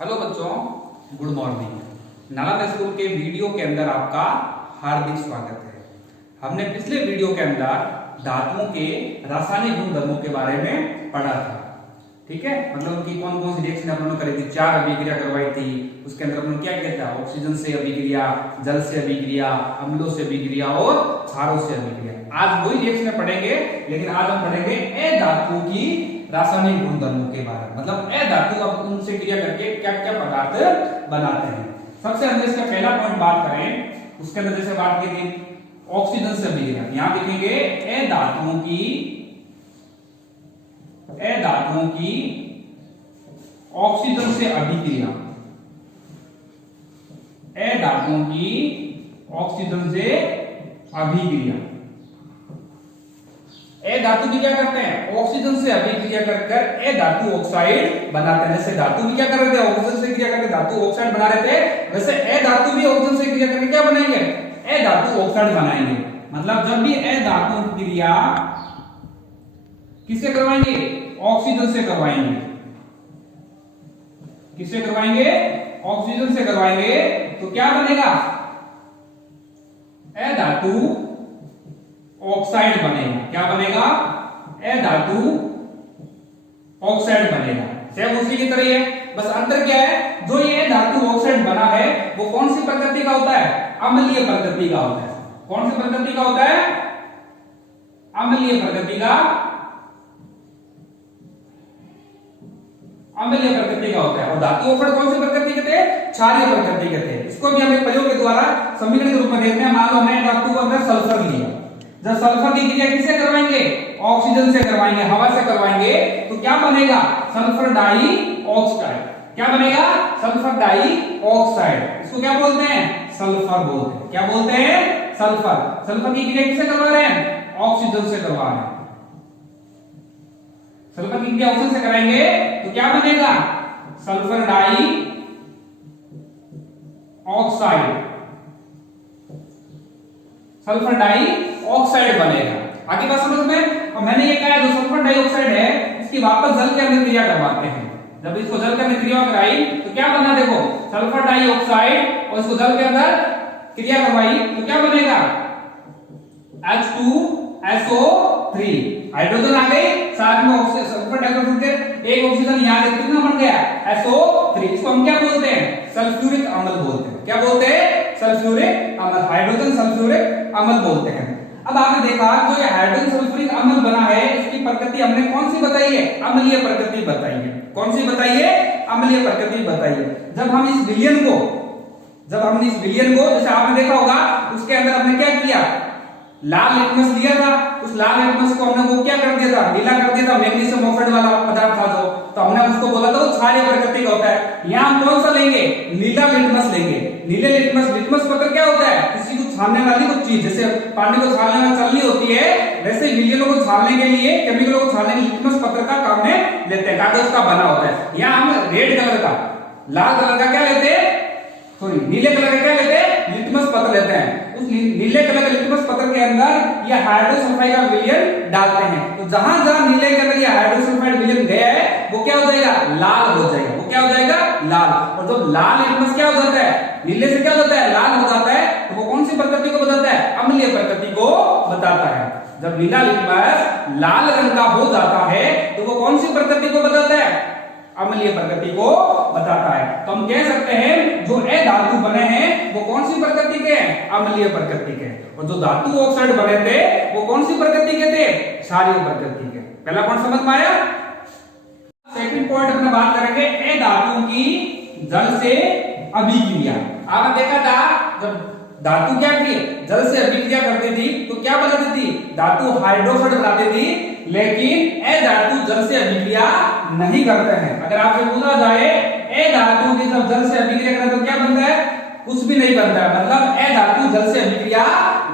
Hello बच्चों, good morning. Nalanda school के video के अंदर आपका हार्दिक स्वागत है। हमने पिछले वीडियो के अंदर धातुओं के रासायनिक गुणधर्मों के बारे में पढ़ा था। ठीक है, मतलब उनकी कौन कौन सी रिएक्शन अपन करी थी। 4 अभिक्रिया करवाई थी। उसके अंदर अपन क्या किया था, ऑक्सीजन से अभिक्रिया, जल से अभिक्रिया, अम्लों से अभिक्रिया और क्षारों से अभिक्रिया। आज वही रिएक्शन पढ़ेंगे, लेकिन आज हम पढ़ेंगे अधातुओं की रासायनिक गुणधर्मों के बारे में। मतलब अधातु अब उनसे क्रिया करके क्या क्या पदार्थ बनाते हैं। सबसे हम इसका पहला पॉइंट बात करें, उसके अंदर जैसे बात की थी ऑक्सीजन से अभिक्रिया। यहां देखेंगे अधातुओं की ऑक्सीजन से अभिक्रिया, अधातुओं की ऑक्सीजन से अभिक्रिया। धातु भी क्या करते हैं, ऑक्सीजन से अभिक्रिया कर धातु ऑक्साइड बनाते हैं। जैसे धातु भी क्या कर रहे थे, ऑक्सीजन से क्रिया करके धातु ऑक्साइड बना रहे थे, वैसे धातु भी ऑक्सीजन से क्रिया करके क्या बनाएंगे, धातु ऑक्साइड बनाएंगे। मतलब जब भी धातु क्रिया किससे करवाएंगे, ऑक्सीजन से करवाएंगे। किससे करवाएंगे, ऑक्सीजन से करवाएंगे, तो क्या बनेगा, धातु ऑक्साइड बनेगा। क्या बनेगा, धातु ऑक्साइड बनेगा। सेम उसी की तरह है, बस अंतर क्या है, जो ये धातु ऑक्साइड बना है वो कौन सी प्रकृति का होता है, अम्लीय प्रकृति का होता है। कौन सी प्रकृति का होता है, अम्लीय प्रकृति का, अम्लीय प्रकृति का होता है। और धातु ऑक्साइड कौन सी प्रकृति के थे, क्षारीय प्रकृति के थे। इसको भी हम एक प्रयोग के द्वारा समीकरण के रूप में देखते हैं। मान लो हमने धातु के अंदर सल्फर लिया, जब सल्फर की क्रिया किससे करवाएंगे, ऑक्सीजन से करवाएंगे, हवा से करवाएंगे, तो क्या बनेगा, सल्फर डाई ऑक्साइड। क्या बनेगा, सल्फर डाई ऑक्साइड। इसको क्या बोलते हैं, सल्फर बोलते हैं। क्या बोलते हैं, सल्फर। सल्फर की क्रिया किससे करवा रहे हैं, ऑक्सीजन से करवा रहे हैं। सल्फर की क्रिया ऑक्सीजन से कराएंगे तो क्या बनेगा, sulphur dioxide, sulphur dioxide बनेगा। आगे बात समझ में। और मैंने ये कहा जो सल्फर डाइऑक्साइड है इसकी वापस जल के अंदर क्रिया करवाते हैं। जब इसको जल के अंदर क्रिया कराई तो क्या बना, देखो सल्फर डाइऑक्साइड, और इसको जल के अंदर क्रिया करवाई तो क्या बनेगा, H2SO3। हाइड्रोजन आ गई, साथ में सल्फर डाइऑक्साइड के एक ऑक्सीजन यहां से कितना बन गया, SO3। इसको हम क्या बोलते हैं, सल्फ्यूरिक अम्ल बोलते हैं। क्या बोलते हैं, सल्फ्यूरिक अम्ल, हाइड्रोजन सल्फ्यूरिक अम्ल बोलते हैं। अब आपने देखा जो ये हाइड्रोजन सल्फ्यूरिक अम्ल बना है, इसकी प्रकृति हमने कौन सी बताई है, अम्लीय प्रकृति बताई है। कौन सी बताई है, अम्लीय प्रकृति बताई है। जब हमने इस विलयन को जैसे आपने देखा होगा, उसके अंदर हमने क्या किया, लाल लिटमस लिया था, उस लाल लिटमस को हमने वो क्या कर दिया था, नीला कर दिया था। मैग्नीशियम ऑक्साइड वाला पदार्थ था जो, तो हमने उसको बोला था वो क्षारीय प्रकृति का होता है। यहाँ हम कौन सा लेंगे, नीला लिटमस लेंगे। नीले लिटमस पत्र क्या होता है, किसी को छानने वाली कुछ चीज, जैसे पानी को छानने वाली चलनी होती है, वैसे विलयनों को छानने के लिए, केमिकलों को छानने के लिए लिटमस पत्र का काम में लेते हैं, कागज का बना होता है। यहाँ हम रेड कलर का, लाल कलर का क्या लेते हैं, सॉरी नीले कलर का क्या लेते हैं, लिटमस पत्र लेते हैं। उस नीले कलर के लिटमस पत्र के अंदर ये हाइड्रोसल्फाइड का विलयन डालते हैं। तो जहां जहां नीले के अंदर ये हाइड्रोसल्फाइड विलयन गया है वो क्या हो जाएगा, लाल हो जाएगा। वो क्या हो जाएगा, लाल। और जब लाल लिटमस क्या हो जाता है, नीले से क्या हो जाता है, लाल हो जाता है, तो वो कौन सी प्रकृति को बताता है, अम्लीय प्रकृति को बताता है। जब नीला लिटमस लाल रंग का हो जाता है तो वो कौन सी प्रकृति को बताता है, अम्लीय प्रकृति को बताता है। तो हम कह सकते हैं जो धातु बने हैं वो कौन सी प्रकृति के हैं, अम्लीय प्रकृति के। और जो धातु ऑक्साइड बने थे वो कौन सी प्रकृति के थे, क्षारीय प्रकृति के। पहला पॉइंट समझ में आया। सेकंड पॉइंट अपने बात करेंगे धातु की जल से अभिक्रिया। आपने देखा था जब धातु क्या थी, जल से अभिक्रिया करती थी तो क्या बनाती थी, धातु हाइड्रोक्साइड बनाती थी, लेकिन धातु जल से अभिक्रिया नहीं करते हैं। अगर आपसे पूछा जाए धातु की जब जल से अभिक्रिया करते तो क्या बनता है, कुछ भी नहीं बनता है। मतलब धातु जल से अभिक्रिया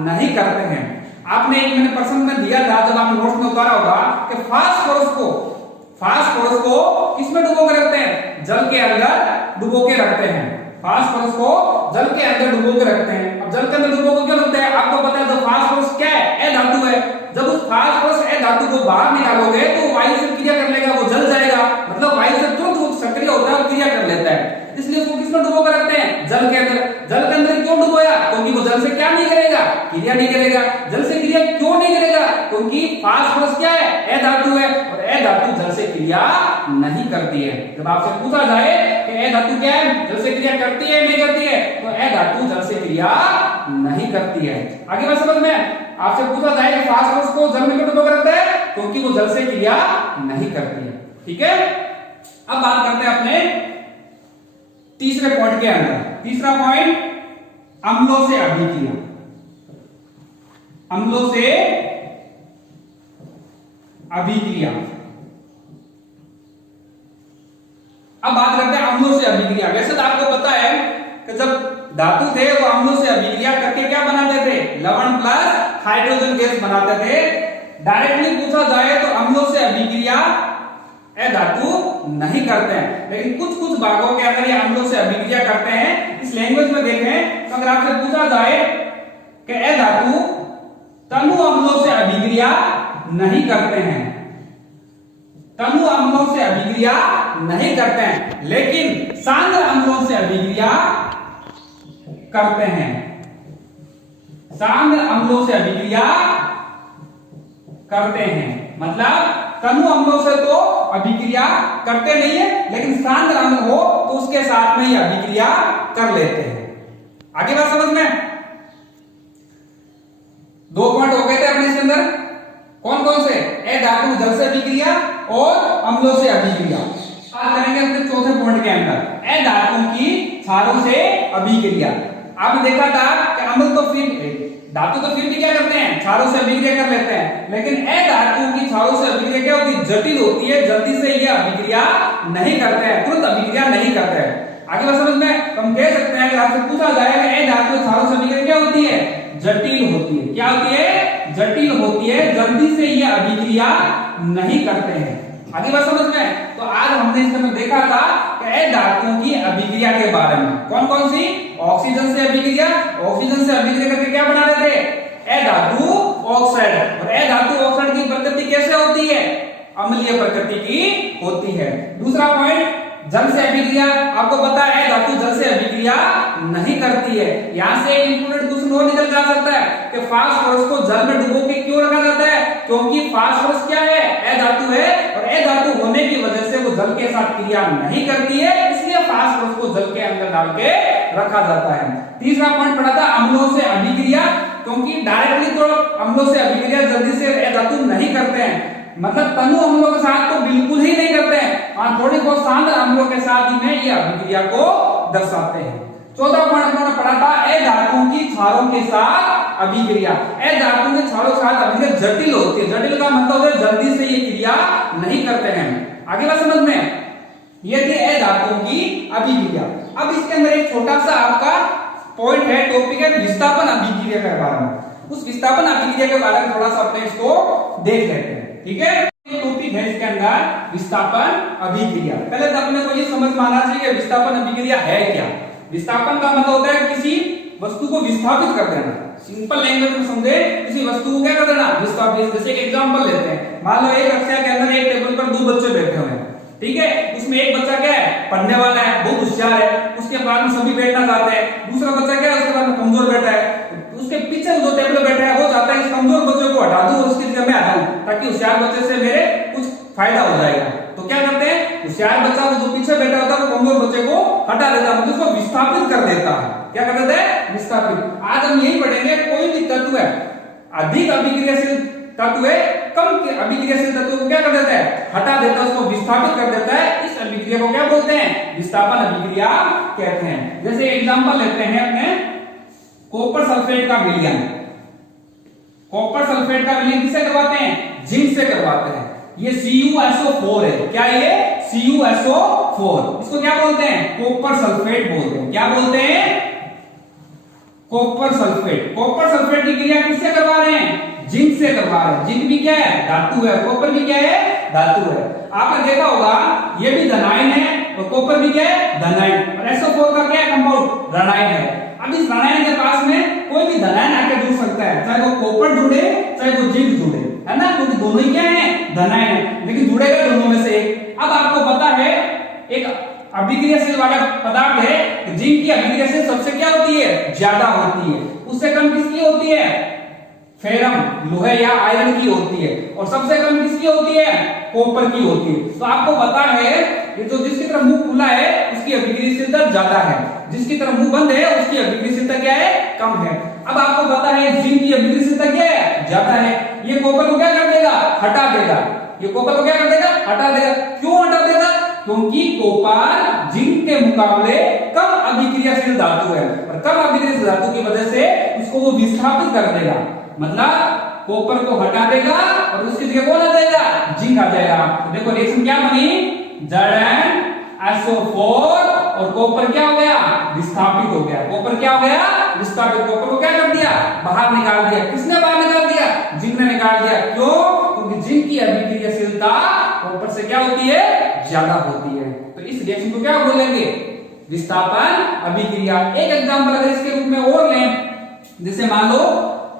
नहीं करते हैं। आपने एक मैंने प्रश्न में दिया था, जब आपने नोट्स में उतारा होगा कि फास्फोरस को किसमें डुबो के रखते हैं, जल के अंदर डुबो के रखते हैं। फास्फोरस को जल के अंदर डुबो के रखते हैं। अब जल के अंदर डुबो के क्यों रखते हैं, आपको पता है जो फास्फोरस क्या है, धातु है। जब उस फास्फोरस धातु को बाहर निकालोगे तो वायु से क्रिया कर लेगा, वो जल जाएगा। मतलब वायु से तुरंत वो सक्रिय हो होता है वो क्रिया कर लेता है, इसलिए उसको किसमें डुबो कर रखते हैं, जल के अंदर। जल के अंदर क्यों डुबोया, क्योंकि वो जल से क्या नहीं करेगा, क्रिया नहीं करेगा। जल से क्रिया क्यों नहीं करेगा, क्योंकि फास्फोरस क्या है, ए धातु है, और ए धातु जल से क्रिया नहीं करती है। जब आपसे पूछा जाए कि ए धातु क्या है, जल से क्रिया करती है नहीं करती है, तो ए धातु जल से क्रिया नहीं करती है। आगे बात समझ में, आपसे पूछा जाए कि फास्फोरस को जल में क्यों डुबो कर रखता है, क्योंकि वो जल से क्रिया नहीं करती है। ठीक है, अब बात करते हैं अपने तीसरे पॉइंट के अंदर। तीसरा पॉइंट, अम्लों से अभिक्रिया। अम्लों से अभिक्रिया। अब बात करते हैं अम्लों से अभिक्रिया। वैसे तो आपको पता है कि जब धातु थे वो अम्लों से अभिक्रिया करके क्या बनाते थे, लवण प्लस हाइड्रोजन गैस बनाते थे। डायरेक्टली पूछा जाए तो अम्लों से अभिक्रिया ए धातु नहीं करते हैं, लेकिन कुछ कुछ भागों के अंदर ये अम्लों से अभिक्रिया करते हैं। इस लैंग्वेज में देखें तो अगर आपसे पूछा जाए कि ए धातु तनु अम्लों से अभिक्रिया नहीं करते हैं, तनु अम्लों से अभिक्रिया नहीं करते हैं, लेकिन सांद्र अम्लों से अभिक्रिया करते हैं। सांद्र अम्लों से अभिक्रिया करते हैं, मतलब तनु अम्लों से तो अभिक्रिया करते नहीं है, लेकिन सांद्र अम्ल हो तो उसके साथ में ही अभिक्रिया कर लेते हैं। आगे बात समझ में, दो पॉइंट हो गए थे अपने इसके अंदर, कौन कौन से, ए धातु जल से अभिक्रिया और अम्लों से अभिक्रिया। बात करेंगे अपने चौथे पॉइंट के अंदर, ए धातु की क्षारों से अभिक्रिया। आपने देखा था कि अम्ल तो फिर धातु तो फिर भी क्या करते हैं, क्षारों से अभिक्रिया कर लेते हैं, लेकिन ए धातु की क्षारों से अभिक्रिया क्या होती है, जटिल होती है, जल्दी से ये अभिक्रिया नहीं करते हैं, तुरंत अभिक्रिया नहीं करते हैं। आगे बात समझ में, हम कह सकते हैं, अगर आपसे पूछा जाए कि ए धातु क्षारों से अभिक्रिया क्या होती है, जटिल होती है। क्या होती है, जटिल होती है, जल्दी से ये अभिक्रिया नहीं करते हैं। आगे बात समझ में, तो आज हमने इस समय देखा था कि ए धातुओं की अभिक्रिया के बारे में, कौन कौन सी, ऑक्सीजन से अभिक्रिया, ऑक्सीजन से अभिक्रिया करके क्या बना रहे थे, ए धातु ऑक्साइड। और ए धातु ऑक्साइड की प्रकृति कैसे होती है, अम्लीय प्रकृति की होती है। दूसरा पॉइंट, जल से अभिक्रिया। आपको पता है धातु जल से अभिक्रिया नहीं करती है। यहां से एक इंपोर्टेंट क्वेश्चन और निकल जा सकता है कि फास्फोरस को जल में डुबो के क्यों रखा जाता है, क्योंकि फास्फोरस क्या है, ए धातु है, और ए धातु होने की वजह से वो जल के साथ क्रिया नहीं करती है, इसलिए फास्फोरस को जल के अंदर डाल के रखा जाता है। तीसरा पॉइंट पढ़ा था अम्लों से अभिक्रिया, क्योंकि डायरेक्टली तो अम्लों से अभिक्रिया जल्दी से ए धातु नहीं करते हैं, मतलब तनु अम्लों के साथ तो बिल्कुल ही नहीं करते हैं, और थोड़ी बहुत सांद्र अम्लों के साथ ही में ये अभिक्रिया को दर्शाते हैं। चौथा पॉइंट हमने पढ़ा था ए धातुओं की क्षारों के साथ अभिक्रिया। ए धातुओं के क्षारों के साथ अभिक्रिया जटिल होती है, जटिल का मतलब है जल्दी से ये क्रिया नहीं करते हैं। आगे बात समझ में, ये थी ए धातुओं की अभिक्रिया। अब इसके अंदर एक छोटा सा आपका पॉइंट है, टॉपिक है विस्थापन अभिक्रिया के बारे में। उस विस्थापन अभिक्रिया के बारे में थोड़ा सा अपने इसको देख लेते हैं, ठीक है। टॉपिक है इसके अंदर विस्थापन अभिक्रिया। पहले तो अपने को ये समझ में आना चाहिए कि विस्थापन अभिक्रिया है क्या। विस्थापन का मतलब होता है किसी वस्तु को विस्थापित कर देना। सिंपल लैंग्वेज में समझे, किसी वस्तु को क्या कर देना, विस्थापित। जैसे एक एग्जांपल लेते हैं, मान लो एक कक्षा के अंदर एक टेबल पर दो बच्चे बैठे हुए हैं, ठीक है। उसमें एक बच्चा क्या है, पढ़ने वाला है, बहुत होशियार है, उसके बाद में सभी बैठना चाहते हैं। दूसरा बच्चा क्या है, उसके बाद में कमजोर बैठा है, उसके पीछे जो टेबल पे बैठा है वो चाहता है इस कमजोर बच्चे को हटा दूं और उसकी जगह मैं आ जाऊं, ताकि होशियार बच्चे से मेरे कुछ फायदा हो जाएगा। तो क्या करते हैं, होशियार बच्चा वो जो पीछे बैठा होता है वो कमजोर बच्चे को हटा देता है, उसको विस्थापित कर देता है। क्या कर देता है, विस्थापित। आज हम यही पढ़ेंगे, कोई भी तत्व है, अधिक अभिक्रियाशील तत्व है, कम अभिक्रियाशील तत्व को क्या कर देता है, हटा देता है, उसको विस्थापित कर देता है। इस अभिक्रिया को क्या बोलते हैं, विस्थापन अभिक्रिया कहते हैं। जैसे एग्जांपल लेते हैं अपने कॉपर सल्फेट का विलयन। कॉपर सल्फेट का विलयन किससे करवाते हैं, जिंक से करवाते हैं। ये CuSO4 है, क्या ये CuSO4, इसको क्या बोलते हैं, कॉपर सल्फेट बोलते हैं। क्या बोलते हैं, कॉपर सल्फेट। कॉपर सल्फेट की क्रिया किससे करवा रहे हैं, जिंक से करवा रहे हैं। जिंक भी क्या है, धातु है, कॉपर भी क्या है, धातु है। आपने देखा होगा ये भी धनायन है और कॉपर भी क्या है, धनायन, और SO4 का क्या है, कंपाउंड ऋणायन है। अब इस ऋणायन के पास में कोई भी धनायन आके जुड़ सकता है, चाहे वो कॉपर जुड़े चाहे वो जिंक जुड़े, है ना, क्योंकि दोनों ही क्या है, धनायन है, लेकिन जुड़ेगा दोनों में से एक। अब आपको पता है एक जिंक की अभिक्रियाशील सबसे क्या होती है, ज्यादा होती है। उससे कम किसकी होती है, फेरम लोहे या आयरन की होती है। और सबसे कम किसकी होती है, कॉपर की होती है। तो आपको पता है ये जो जिसकी तरफ मुंह खुला है उसकी अभिक्रियाशीलता ज्यादा है, जिसकी तरफ मुंह बंद है उसकी अभिक्रियाशीलता क्या है, कम है। अब आपको पता है जिंक की अभिक्रियाशीलता क्या है, ज्यादा है। ये कॉपर को क्या कर देगा, हटा देगा। ये कॉपर को क्या कर देगा, हटा देगा। क्यों हटा देगा, क्योंकि कॉपर जिंक के मुकाबले कम अभिक्रियाशील धातु है और कम अभिक्रियाशील धातु की वजह से उसको वो विस्थापित कर देगा। मतलब कॉपर को हटा देगा और उसकी जगह कौन आ जाएगा, जिंक आ जाएगा। तो देखो रिएक्शन क्या बनी, ZnSO4 और कॉपर क्या हो गया, विस्थापित हो गया। कॉपर क्या हो गया, विस्थापित। कॉपर को क्या कर दिया, बाहर निकाल दिया। किसने बाहर निकाल दिया, जिंक ने निकाल दिया। क्यों, क्योंकि जिंक की अभिक्रियाशीलता कॉपर से क्या होती है, ज्यादा होती है। तो इस रिएक्शन को क्या बोलेंगे, विस्थापन अभिक्रिया। एक एग्जांपल अगर इसके रूप में और लें, जैसे मान लो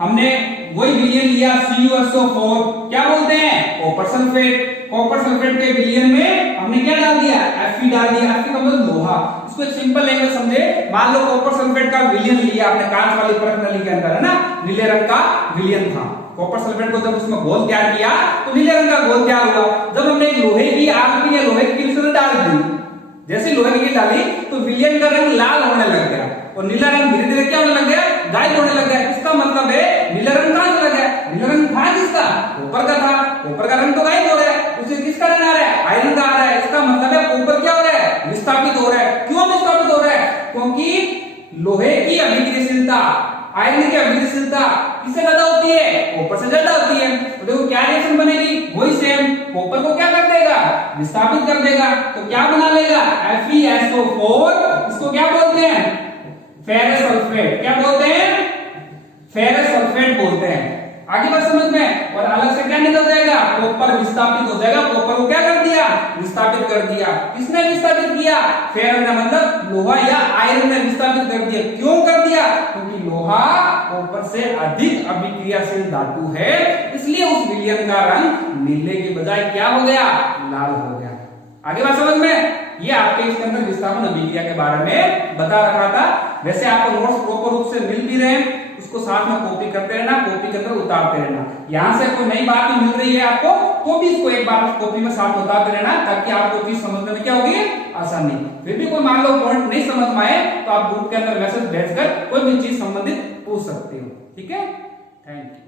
हमने वही विलयन लिया CuSO4, क्या बोलते हैं, कॉपर सल्फेट। कॉपर सल्फेट के विलयन में हमने क्या डाल दिया, Fe डाल दिया। Fe का मतलब लोहा। इसको एक सिंपल लैंग्वेज समझे, मान लो कॉपर सल्फेट का विलयन लिया आपने कांच वाली परत नली के अंदर, है ना, नीले रंग का विलयन था। कॉपर सल्फेट को जब उसमें घोल तैयार किया तो नीले रंग का घोल तैयार हुआ। जब हमने एक लोहे की आग या लोहे की उसमें डाल दी, जैसे लोहे की डाली तो विलयन का रंग लाल होने लग गया और नीला रंग धीरे धीरे क्या होने लग गया, गायब होने लग गया। इसका मतलब है नीला रंग कहां से लग गया, नीला रंग था किसका, कॉपर का था। कॉपर का रंग तो गायब हो रहा है, उसे किसका रंग आ रहा है, आयरन का आ रहा है। इसका मतलब है कॉपर क्या हो रहा है, विस्थापित हो रहा है। क्यों विस्थापित हो रहा है, क्योंकि लोहे की अभिक्रियाशीलता, आयरन की अभिक्रियाशीलता किससे ज्यादा होती है, कॉपर से ज्यादा होती है। तो देखो क्या रिएक्शन बनेगी, वही सेम। कॉपर को क्या कर देगा, विस्थापित कर देगा। तो क्या बना लेगा, FeSO4। इसको क्या बोलते हैं, फेरस सल्फेट। क्या बोलते हैं, फेरस सल्फेट बोलते हैं। आगे बात समझ में। और अलग से क्या निकल जाएगा, कॉपर विस्थापित हो जाएगा। कॉपर को क्या कर दिया, विस्थापित कर दिया। किसने विस्थापित किया, फेरस ने, मतलब लोहा या आयरन ने विस्थापित कर दिया। क्यों कर दिया, क्योंकि लोहा कॉपर से अधिक अभिक्रियाशील धातु है, इसलिए उस विलयन का रंग नीले के बजाय क्या हो गया, लाल हो गया। आगे बात समझ में। ये आपके इसके अंदर विस्थापन अभिक्रिया के बारे में बता रखा था। वैसे आपको नोट्स प्रॉपर रूप से मिल भी रहे हैं, उसको साथ में कॉपी करते रहना, कॉपी करके उतारते रहना। यहां से कोई नई बात भी मिल रही है आपको तो भी इसको एक बार कॉपी में साथ उतारते रहना, ताकि आपको चीज समझने में क्या होगी, आसानी। फिर भी कोई मान लो पॉइंट नहीं समझ में आए तो आप ग्रुप के अंदर मैसेज भेजकर कोई भी चीज संबंधित पूछ सकते हो। ठीक है, थैंक यू।